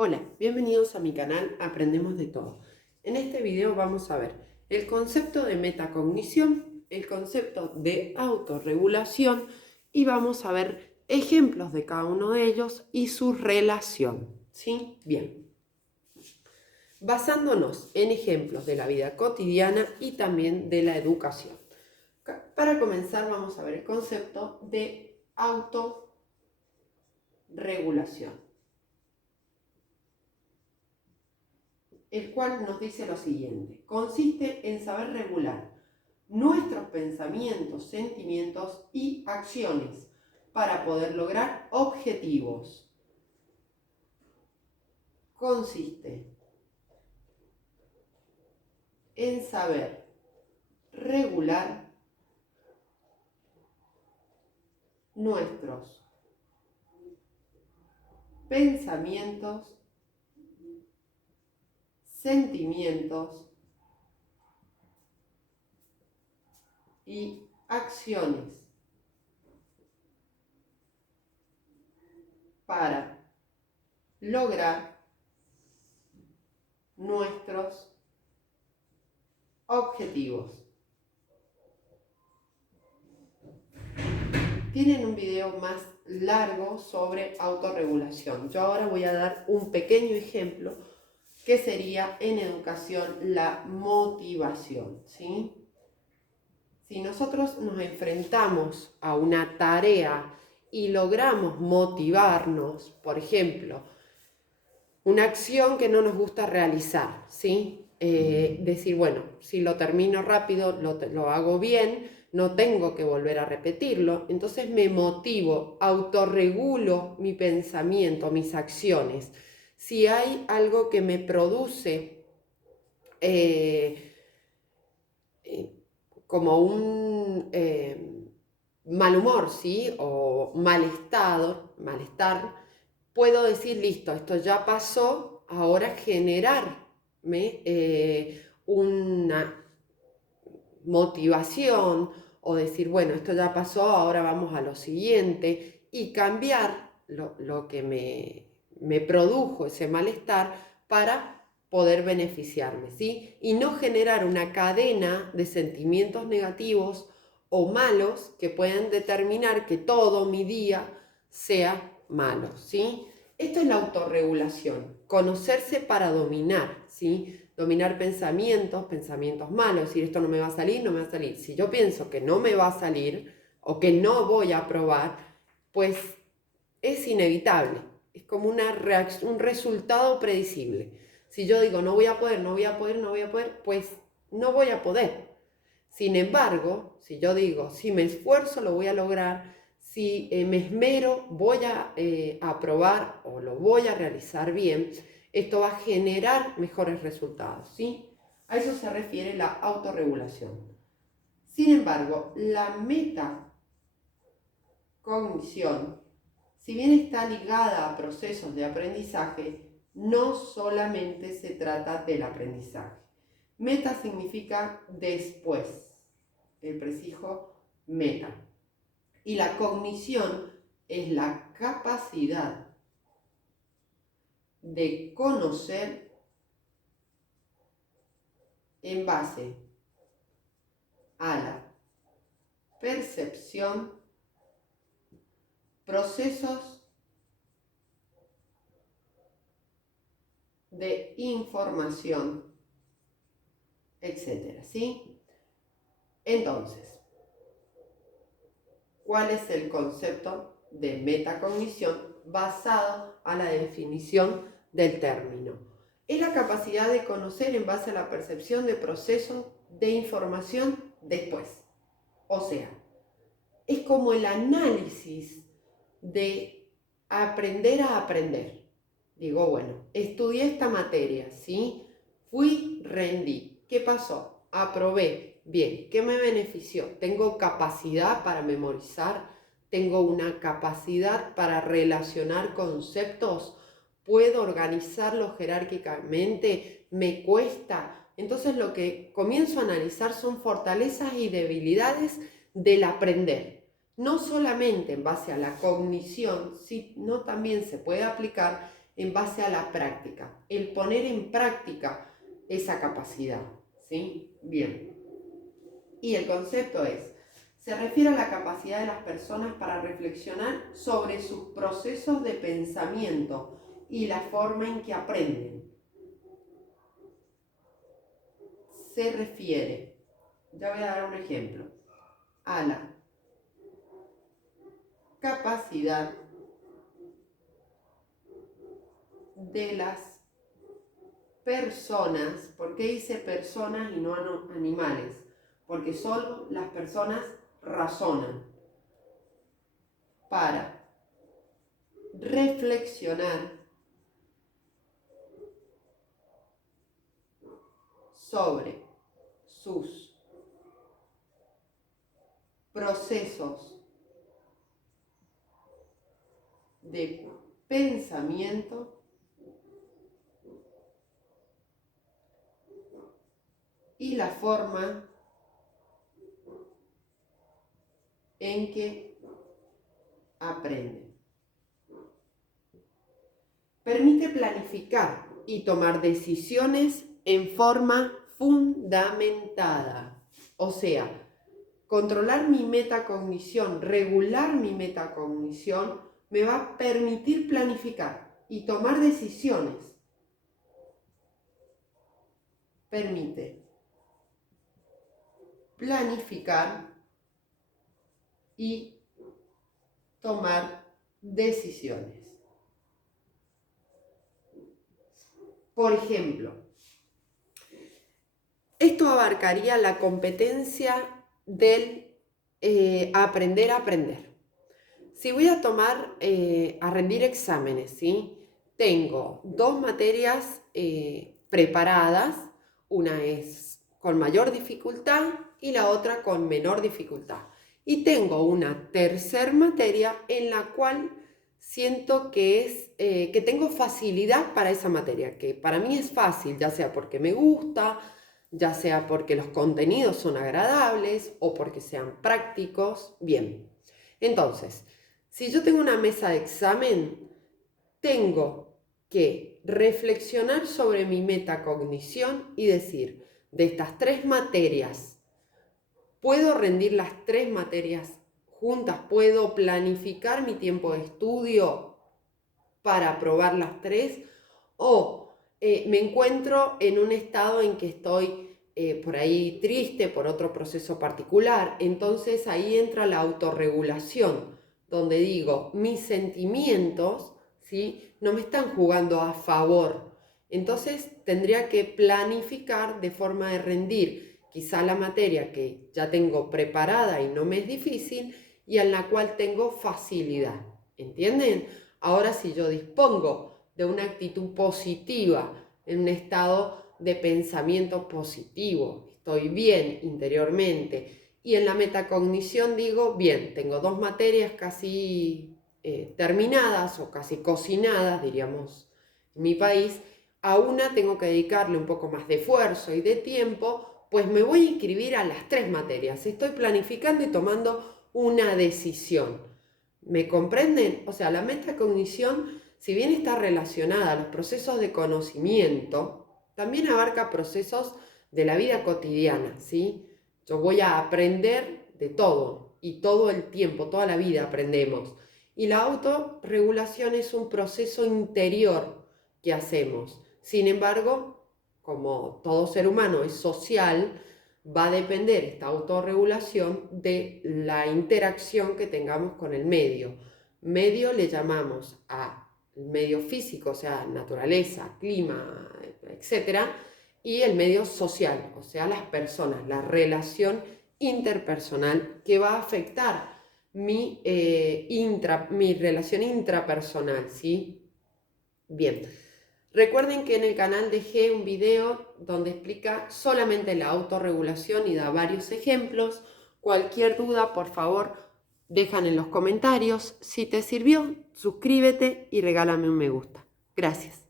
Hola, bienvenidos a mi canal Aprendemos de Todo. En este video vamos a ver el concepto de metacognición, el concepto de autorregulación y vamos a ver ejemplos de cada uno de ellos y su relación. ¿Sí? Bien. Basándonos en ejemplos de la vida cotidiana y también de la educación. Para comenzar vamos a ver el concepto de autorregulación, el cual nos dice lo siguiente: consiste en saber regular nuestros pensamientos, sentimientos y acciones para poder lograr objetivos. Consiste en saber regular nuestros pensamientos, sentimientos y acciones para lograr nuestros objetivos. Tienen un video más largo sobre autorregulación. Yo ahora voy a dar un pequeño ejemplo que sería en educación la motivación, ¿sí? Si nosotros nos enfrentamos a una tarea y logramos motivarnos, por ejemplo, una acción que no nos gusta realizar, ¿sí? Decir, bueno, si lo termino rápido, lo hago bien, no tengo que volver a repetirlo, entonces me motivo, autorregulo mi pensamiento, mis acciones. Si hay algo que me produce como un mal humor, ¿sí? O malestar, puedo decir, listo, esto ya pasó, ahora generarme una motivación o decir, bueno, esto ya pasó, ahora vamos a lo siguiente y cambiar lo que me produjo ese malestar para poder beneficiarme, ¿sí? Y no generar una cadena de sentimientos negativos o malos que pueden determinar que todo mi día sea malo, ¿sí? Esto es la autorregulación, conocerse para dominar, ¿sí? Dominar pensamientos malos, decir esto no me va a salir, no me va a salir. Si yo pienso que no me va a salir o que no voy a aprobar, pues es inevitable, es como un resultado predecible. Si yo digo no voy a poder, pues no voy a poder. Sin embargo, si yo digo si me esfuerzo lo voy a lograr, si me esmero voy a aprobar o lo voy a realizar bien, esto va a generar mejores resultados, ¿sí? A eso se refiere la autorregulación. Sin embargo, la metacognición, si bien está ligada a procesos de aprendizaje, no solamente se trata del aprendizaje. Meta significa después, el prefijo meta. Y la cognición es la capacidad de conocer en base a la percepción, procesos de información, etcétera, ¿sí? Entonces, ¿cuál es el concepto de metacognición basado a la definición del término? Es la capacidad de conocer en base a la percepción de procesos de información después. O sea, es como el análisis de aprender a aprender. Digo, bueno, estudié esta materia, ¿sí? Fui, rendí. ¿Qué pasó? Aprobé. Bien, ¿qué me benefició? Tengo capacidad para memorizar, tengo una capacidad para relacionar conceptos, puedo organizarlos jerárquicamente, me cuesta. Entonces lo que comienzo a analizar son fortalezas y debilidades del aprender. No solamente en base a la cognición, sino también se puede aplicar en base a la práctica, el poner en práctica esa capacidad, ¿sí? Bien. Y el concepto se refiere a la capacidad de las personas para reflexionar sobre sus procesos de pensamiento y la forma en que aprenden. Se refiere, ya voy a dar un ejemplo, a la capacidad de las personas. ¿Por qué dice personas y no animales? Porque solo las personas razonan para reflexionar sobre sus procesos de pensamiento y la forma en que aprenden. Permite planificar y tomar decisiones en forma fundamentada. O sea, controlar mi metacognición, regular mi metacognición, me va a permitir planificar y tomar decisiones. Permite planificar y tomar decisiones. Por ejemplo, esto abarcaría la competencia del aprender a aprender. Si voy a a rendir exámenes, ¿sí? Tengo 2 materias preparadas, una es con mayor dificultad y la otra con menor dificultad. Y tengo una tercera materia en la cual siento que tengo facilidad para esa materia, que para mí es fácil, ya sea porque me gusta, ya sea porque los contenidos son agradables o porque sean prácticos. Bien, entonces, si yo tengo una mesa de examen, tengo que reflexionar sobre mi metacognición y decir, de estas 3 materias, ¿puedo rendir las 3 materias juntas? ¿Puedo planificar mi tiempo de estudio para aprobar las 3? ¿O me encuentro en un estado en que estoy por ahí triste por otro proceso particular? Entonces ahí entra la autorregulación, donde digo, mis sentimientos, ¿sí?, no me están jugando a favor. Entonces tendría que planificar de forma de rendir quizá la materia que ya tengo preparada y no me es difícil y en la cual tengo facilidad. ¿Entienden? Ahora, si yo dispongo de una actitud positiva, en un estado de pensamiento positivo, estoy bien interiormente, y en la metacognición digo, bien, tengo 2 materias casi terminadas o casi cocinadas, diríamos en mi país, a una tengo que dedicarle un poco más de esfuerzo y de tiempo, pues me voy a inscribir a las 3 materias. Estoy planificando y tomando una decisión. ¿Me comprenden? O sea, la metacognición, si bien está relacionada a los procesos de conocimiento, también abarca procesos de la vida cotidiana, ¿sí? Yo voy a aprender de todo y todo el tiempo, toda la vida aprendemos. Y la autorregulación es un proceso interior que hacemos. Sin embargo, como todo ser humano es social, va a depender esta autorregulación de la interacción que tengamos con el medio. Medio le llamamos al medio físico, o sea, naturaleza, clima, etc. Y el medio social, o sea, las personas, la relación interpersonal que va a afectar mi relación intrapersonal, ¿sí? Bien. Recuerden que en el canal dejé un video donde explica solamente la autorregulación y da varios ejemplos. Cualquier duda, por favor, dejan en los comentarios. Si te sirvió, suscríbete y regálame un me gusta. Gracias.